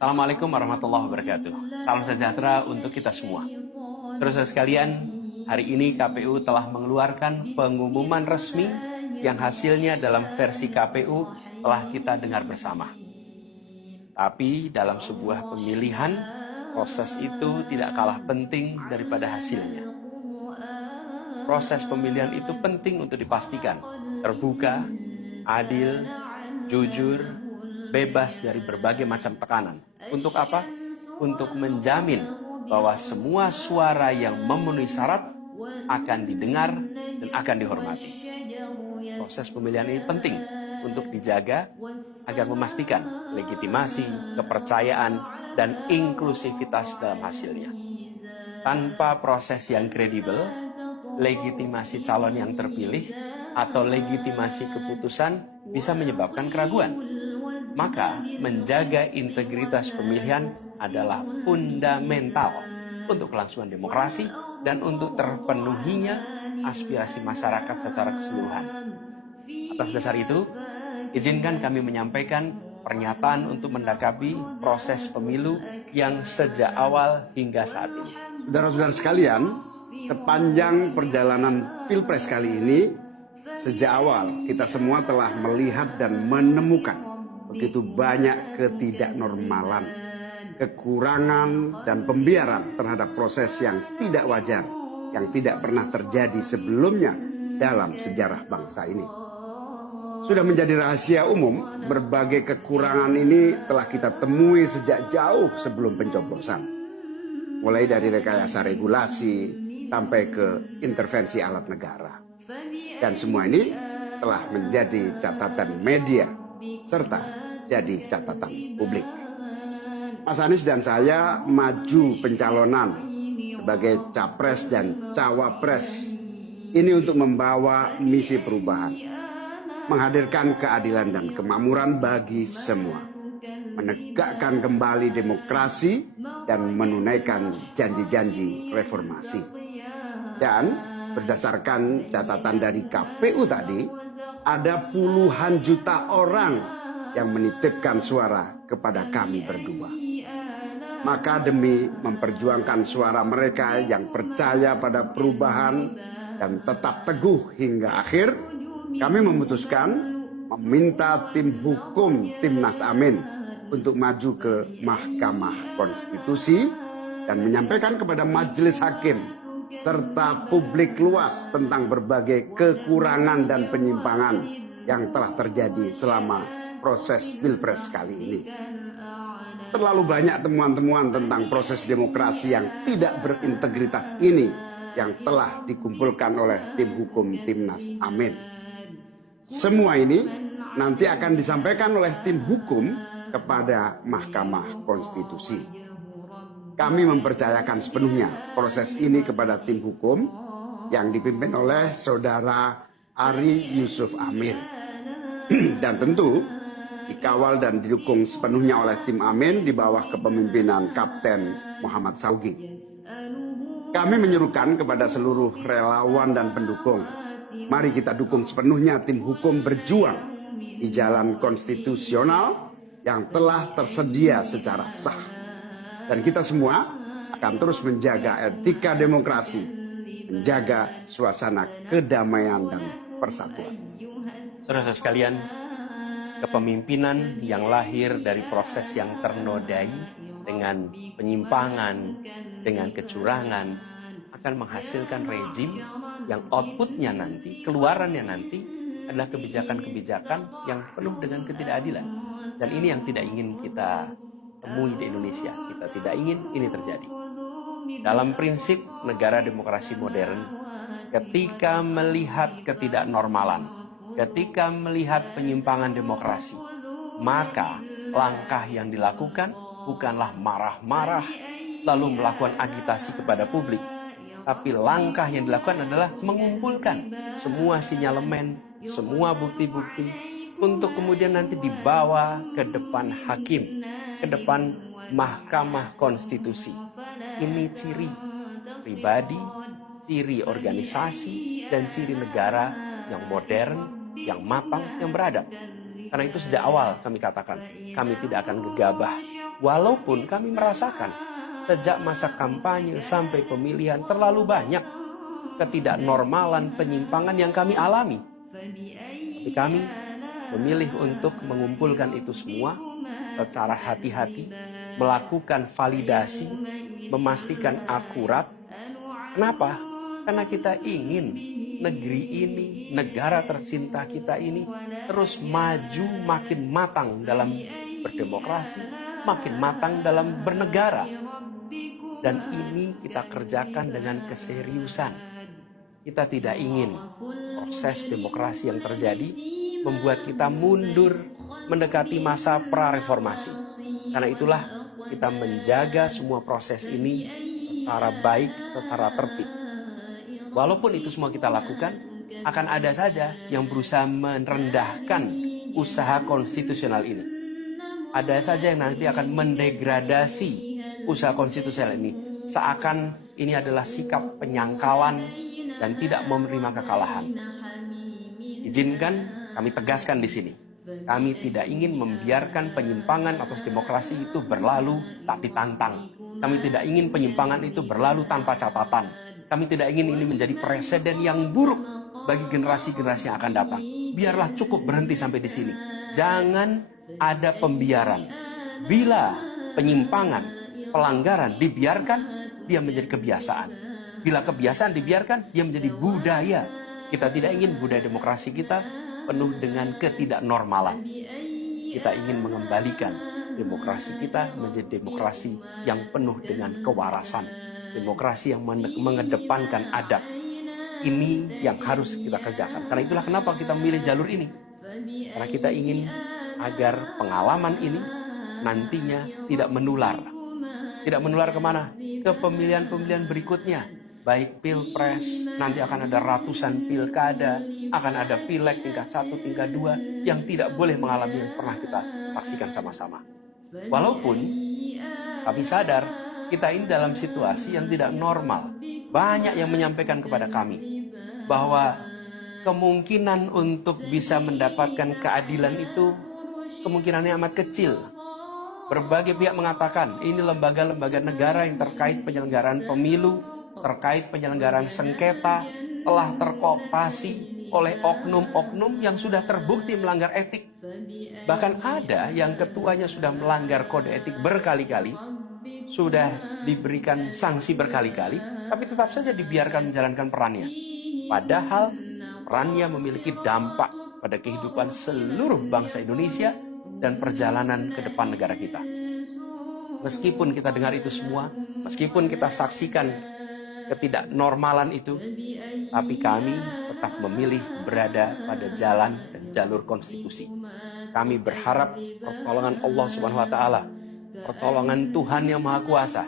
Assalamualaikum warahmatullahi wabarakatuh. Salam sejahtera untuk kita semua. Saudara sekalian, hari ini KPU telah mengeluarkan pengumuman resmi yang hasilnya dalam versi KPU telah kita dengar bersama. Tapi dalam sebuah pemilihan, proses itu tidak kalah penting daripada hasilnya. Proses pemilihan itu penting untuk dipastikan terbuka, adil, jujur, bebas dari berbagai macam tekanan. Untuk apa? Untuk menjamin bahwa semua suara yang memenuhi syarat akan didengar dan akan dihormati. Proses pemilihan ini penting untuk dijaga agar memastikan legitimasi, kepercayaan, dan inklusivitas dalam hasilnya. Tanpa proses yang kredibel, legitimasi calon yang terpilih atau legitimasi keputusan bisa menyebabkan keraguan. Maka menjaga integritas pemilihan adalah fundamental untuk kelangsungan demokrasi dan untuk terpenuhinya aspirasi masyarakat secara keseluruhan. Atas dasar itu, izinkan kami menyampaikan pernyataan untuk mendakapi proses pemilu yang sejak awal hingga saat ini. Saudara-saudara sekalian, sepanjang perjalanan Pilpres kali ini, sejak awal kita semua telah melihat dan menemukan begitu banyak ketidaknormalan, kekurangan, dan pembiaran terhadap proses yang tidak wajar, yang tidak pernah terjadi sebelumnya dalam sejarah bangsa ini. Sudah menjadi rahasia umum, berbagai kekurangan ini telah kita temui sejak jauh sebelum pencoblosan. Mulai dari rekayasa regulasi sampai ke intervensi alat negara. Dan semua ini telah menjadi catatan media serta jadi catatan publik. Mas Anies dan saya maju pencalonan sebagai capres dan cawapres ini untuk membawa misi perubahan, menghadirkan keadilan dan kemakmuran bagi semua, menegakkan kembali demokrasi dan menunaikan janji-janji reformasi. Dan berdasarkan catatan dari KPU tadi, ada puluhan juta orang yang menitipkan suara kepada kami berdua. Maka demi memperjuangkan suara mereka yang percaya pada perubahan dan tetap teguh hingga akhir, kami memutuskan meminta tim hukum Timnas Amin untuk maju ke Mahkamah Konstitusi dan menyampaikan kepada majelis hakim serta publik luas tentang berbagai kekurangan dan penyimpangan yang telah terjadi selama proses Pilpres kali ini. Terlalu banyak temuan-temuan tentang proses demokrasi yang tidak berintegritas ini yang telah dikumpulkan oleh tim hukum Timnas Amin. Semua ini nanti akan disampaikan oleh tim hukum kepada Mahkamah Konstitusi. Kami mempercayakan sepenuhnya proses ini kepada tim hukum yang dipimpin oleh Saudara Ari Yusuf Amir. Dan tentu dikawal dan didukung sepenuhnya oleh tim Amin di bawah kepemimpinan Kapten Muhammad Saugi. Kami menyerukan kepada seluruh relawan dan pendukung, mari kita dukung sepenuhnya tim hukum berjuang di jalan konstitusional yang telah tersedia secara sah. Dan kita semua akan terus menjaga etika demokrasi, menjaga suasana kedamaian dan persatuan. Saudara sekalian, kepemimpinan yang lahir dari proses yang ternodai dengan penyimpangan, dengan kecurangan, akan menghasilkan rejim yang outputnya nanti, keluarannya nanti adalah kebijakan-kebijakan yang penuh dengan ketidakadilan. Dan ini yang tidak ingin kita temui di Indonesia. Kita tidak ingin ini terjadi. Dalam prinsip negara demokrasi modern, ketika melihat ketidaknormalan, ketika melihat penyimpangan demokrasi, maka langkah yang dilakukan bukanlah marah-marah lalu melakukan agitasi kepada publik, tapi langkah yang dilakukan adalah mengumpulkan semua sinyalemen, semua bukti-bukti untuk kemudian nanti dibawa ke depan hakim, ke depan Mahkamah Konstitusi. Ini ciri pribadi, ciri organisasi, dan ciri negara yang modern, yang matang, yang beradab. Karena itu sejak awal kami katakan, kami tidak akan gegabah Walaupun kami merasakan sejak masa kampanye sampai pemilihan terlalu banyak ketidaknormalan, penyimpangan yang kami alami. Tapi kami memilih untuk mengumpulkan itu semua secara hati-hati, melakukan validasi, memastikan akurat. Kenapa? Karena kita ingin negeri ini, negara tercinta kita ini terus maju, makin matang dalam berdemokrasi, makin matang dalam bernegara. Dan ini kita kerjakan dengan keseriusan. Kita tidak ingin proses demokrasi yang terjadi membuat kita mundur mendekati masa pra-reformasi. Karena itulah kita menjaga semua proses ini secara baik, secara tertib. Walaupun itu semua kita lakukan, akan ada saja yang berusaha merendahkan usaha konstitusional ini. Ada saja yang nanti akan mendegradasi usaha konstitusional ini. Seakan ini adalah sikap penyangkalan dan tidak menerima kekalahan. Izinkan kami tegaskan di sini. Kami tidak ingin membiarkan penyimpangan atas demokrasi itu berlalu tak ditantang. Kami tidak ingin penyimpangan itu berlalu tanpa catatan. Kami tidak ingin ini menjadi presiden yang buruk bagi generasi-generasi yang akan datang. Biarlah cukup berhenti sampai di sini. Jangan ada pembiaran. Bila penyimpangan, pelanggaran dibiarkan, dia menjadi kebiasaan. Bila kebiasaan dibiarkan, dia menjadi budaya. Kita tidak ingin budaya demokrasi kita penuh dengan ketidaknormalan. Kita ingin mengembalikan demokrasi kita menjadi demokrasi yang penuh dengan kewarasan. Demokrasi yang mengedepankan adab. Ini yang harus kita kerjakan. Karena itulah kenapa kita memilih jalur ini. Karena kita ingin agar pengalaman ini nantinya tidak menular. Tidak menular kemana? Ke pemilihan-pemilihan berikutnya. Baik pilpres, nanti akan ada ratusan pilkada, akan ada pileg tingkat 1, tingkat 2, yang tidak boleh mengalami yang pernah kita saksikan sama-sama. Walaupun kami sadar, kita ini dalam situasi yang tidak normal. Banyak yang menyampaikan kepada kami bahwa kemungkinan untuk bisa mendapatkan keadilan itu kemungkinannya amat kecil. Berbagai pihak mengatakan ini lembaga-lembaga negara yang terkait penyelenggaraan pemilu, terkait penyelenggaraan sengketa, telah terkooptasi oleh oknum-oknum yang sudah terbukti melanggar etik. Bahkan ada yang ketuanya sudah melanggar kode etik berkali-kali, sudah diberikan sanksi berkali-kali, tapi tetap saja dibiarkan menjalankan perannya. Padahal perannya memiliki dampak pada kehidupan seluruh bangsa Indonesia dan perjalanan ke depan negara kita. Meskipun kita dengar itu semua, meskipun kita saksikan ketidaknormalan itu, tapi kami tetap memilih berada pada jalan dan jalur konstitusi. Kami berharap pertolongan Allah Subhanahu wa taala, pertolongan Tuhan yang Maha Kuasa.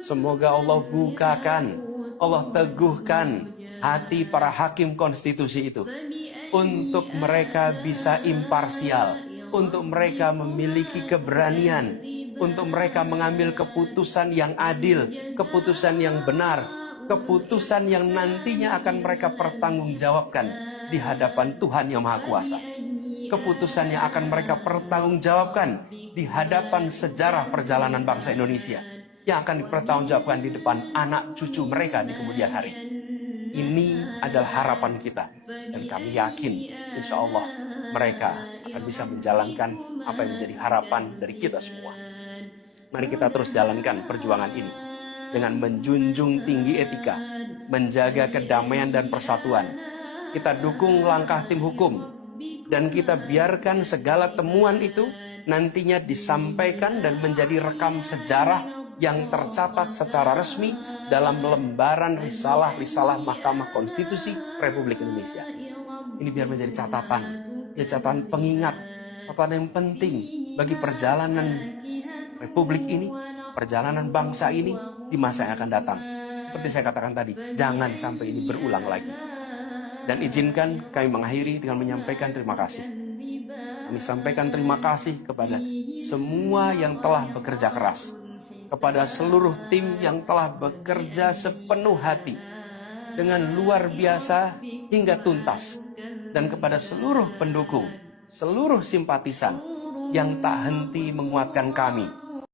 Semoga Allah bukakan, Allah teguhkan hati para hakim konstitusi itu untuk mereka bisa imparsial, untuk mereka memiliki keberanian, untuk mereka mengambil keputusan yang adil, keputusan yang benar, keputusan yang nantinya akan mereka pertanggungjawabkan di hadapan Tuhan yang Maha Kuasa. Keputusan yang akan mereka pertanggungjawabkan di hadapan sejarah perjalanan bangsa Indonesia, yang akan dipertanggungjawabkan di depan anak cucu mereka di kemudian hari. Ini adalah harapan kita, dan kami yakin insya Allah mereka akan bisa menjalankan apa yang menjadi harapan dari kita semua. Mari kita terus jalankan perjuangan ini dengan menjunjung tinggi etika, menjaga kedamaian dan persatuan. Kita dukung langkah tim hukum, dan kita biarkan segala temuan itu nantinya disampaikan dan menjadi rekam sejarah yang tercatat secara resmi dalam lembaran risalah-risalah Mahkamah Konstitusi Republik Indonesia. Ini biar menjadi catatan, catatan pengingat, catatan yang penting bagi perjalanan Republik ini, perjalanan bangsa ini di masa yang akan datang. Seperti saya katakan tadi, jangan sampai ini berulang lagi. Dan izinkan kami mengakhiri dengan menyampaikan terima kasih. Kami sampaikan terima kasih kepada semua yang telah bekerja keras, kepada seluruh tim yang telah bekerja sepenuh hati dengan luar biasa hingga tuntas, dan kepada seluruh pendukung, seluruh simpatisan yang tak henti menguatkan kami